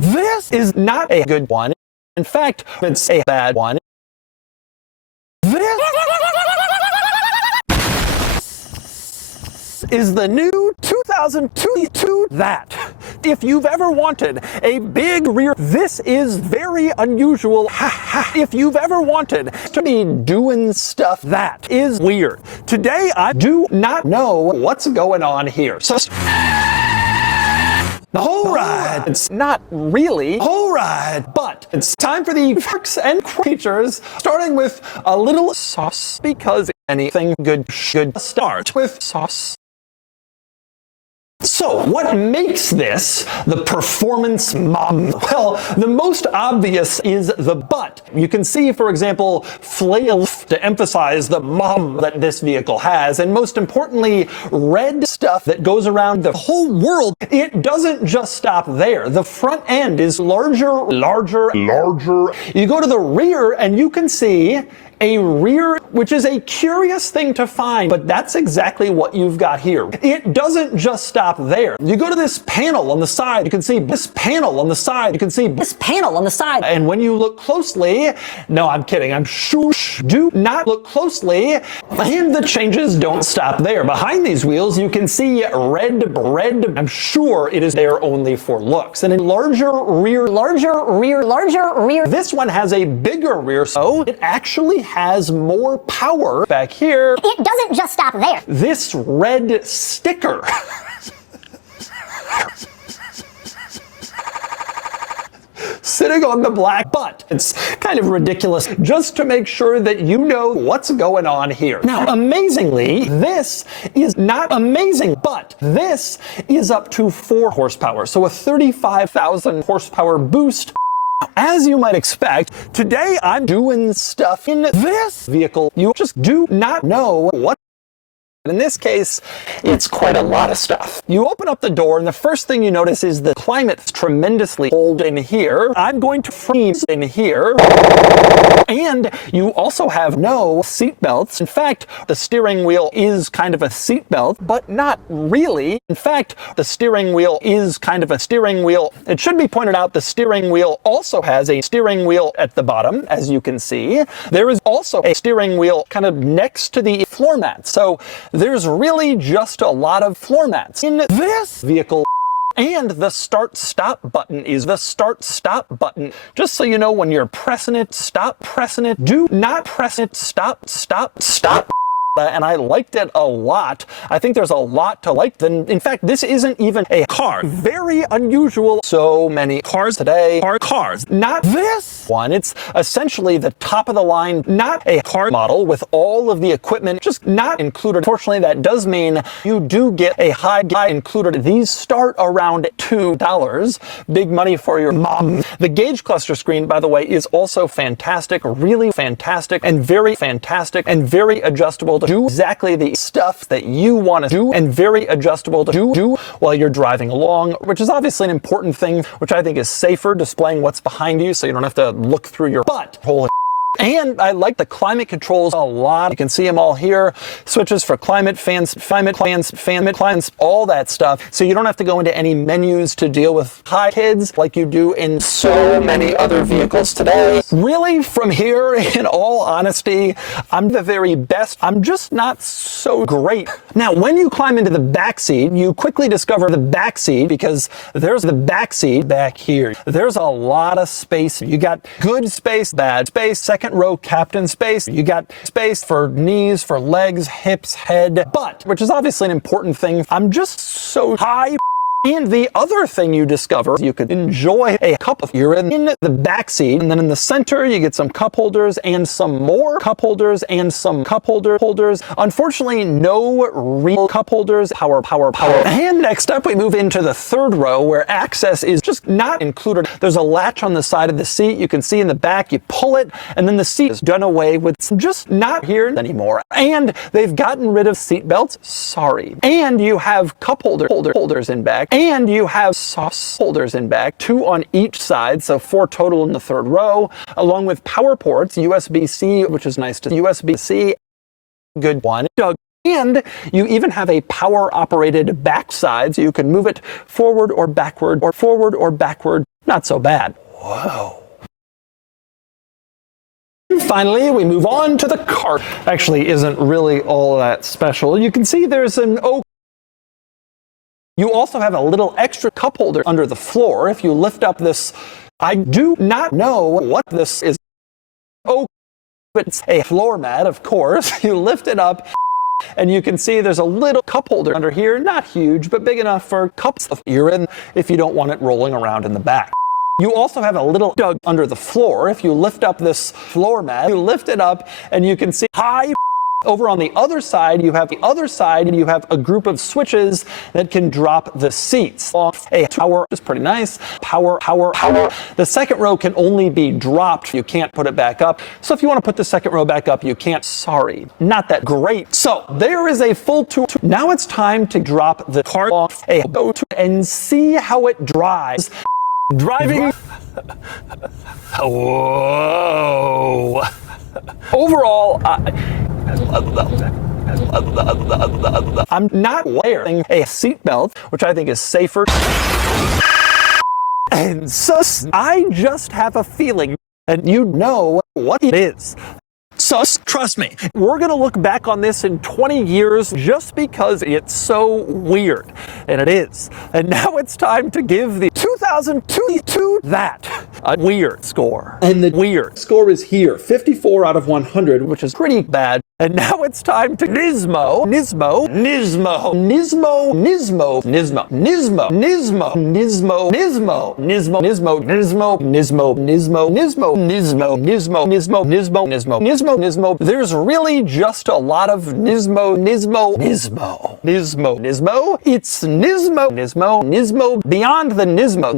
This is not a good one. In fact, it's a bad one. This is the new 2022 that. If you've ever wanted a big rear, this is very unusual. If you've ever wanted to be doing stuff that is weird. Today, I do not know what's going on here. So the whole ride, it's not really the whole ride, but it's time for the quirks and creatures, starting with a little sauce, because anything good should start with sauce. So, what makes this the performance mom? Well, the most obvious is the butt. You can see, for example, flail to emphasize the mom that this vehicle has, and most importantly, red stuff that goes around the whole world. It doesn't just stop there. The front end is larger. You go to the rear and you can see a rear, which is a curious thing to find, but that's exactly what you've got here. It doesn't just stop there. You go to this panel on the side, you can see this panel on the side, you can see this panel on the side. And when you look closely, no, I'm kidding, I'm sure, do not look closely, and the changes don't stop there. Behind these wheels, you can see red, I'm sure it is there only for looks. And a larger rear, this one has a bigger rear, so it actually has more power back here. It doesn't just stop there. This red sticker sitting on the black butt. It's kind of ridiculous, just to make sure that you know what's going on here. Now, amazingly, this is not amazing, but this is up to 4 horsepower, so a 35,000 horsepower boost. As you might expect, today I'm doing stuff in this vehicle you just do not know what. In this case, it's quite a lot of stuff. You open up the door and the first thing you notice is the climate's tremendously cold in here. I'm going to freeze in here. And you also have no seat belts. In fact, the steering wheel is kind of a seat belt, but not really. In fact, the steering wheel is kind of a steering wheel. It should be pointed out the steering wheel also has a steering wheel at the bottom, as you can see. There is also a steering wheel kind of next to the floor mat. So there's really just a lot of floor mats in this vehicle. And the start-stop button is the start-stop button. Just so you know, when you're pressing it, stop pressing it, do not press it, stop. And I liked it a lot. I think there's a lot to like. In fact, this isn't even a car. Very unusual. So many cars today are cars. Not this one. It's essentially the top of the line, not a car model with all of the equipment just not included. Unfortunately, that does mean you do get a high included. These start around $2. Big money for your mom. The gauge cluster screen, by the way, is also fantastic, really fantastic, and very adjustable to do exactly the stuff that you want to do, and very adjustable to do while you're driving along, which is obviously an important thing, which I think is safer, displaying what's behind you so you don't have to look through your butt. And I like the climate controls a lot. You can see them all here. Switches for climate fans, all that stuff. So you don't have to go into any menus to deal with hi kids like you do in so many other vehicles today. Really, from here, in all honesty, I'm the very best. I'm just not so great. Now, when you climb into the back seat, you quickly discover the back seat, because there's the back seat back here. There's a lot of space. You got good space, bad space, second row captain space. You got space for knees, for legs, hips, head, butt, which is obviously an important thing. I'm just so high. And the other thing you discover, you could enjoy a cup of urine in the back seat, and then in the center you get some cup holders and some more cup holders and some cup holders. Unfortunately, no real cup holders. Power. And next up, we move into the third row where access is just not included. There's a latch on the side of the seat. You can see in the back, you pull it, and then the seat is done away with. It's just not here anymore. And they've gotten rid of seat belts. Sorry. And you have cup holders in back. And you have sauce holders in back, 2 on each side, so 4 total in the third row, along with power ports, USB-C, which is nice to USB-C, good one. And you even have a power-operated backside, so you can move it forward or backward, or forward or backward. Not so bad. Whoa. Finally, we move on to the cart. Actually, isn't really all that special. You can see there's an oak. You also have a little extra cup holder under the floor. If you lift up this, I do not know what this is. Oh, it's a floor mat, of course. You lift it up, and you can see there's a little cup holder under here. Not huge, but big enough for cups of urine if you don't want it rolling around in the back. You also have a little dug under the floor. If you lift up this floor mat, you lift it up, and you can see high. Over on the other side, you have a group of switches that can drop the seats off a tower. Is pretty nice. Power. The second row can only be dropped. You can't put it back up. So if you want to put the second row back up, you can't. Sorry, not that great. So there is a full tour. Now it's time to drop the cart off a boat and see how it drives. Driving. Whoa. Overall, I'm not wearing a seatbelt, which I think is safer. And so I just have a feeling, and you know what it is. So trust me, we're going to look back on this in 20 years just because it's so weird. And it is. And now it's time to give the 2022 that a weird score. And the weird score is here, 54 out of 100, which is pretty bad. And now it's time to Nismo. There's really just a lot of Nismo. It's Nismo, beyond the Nismo.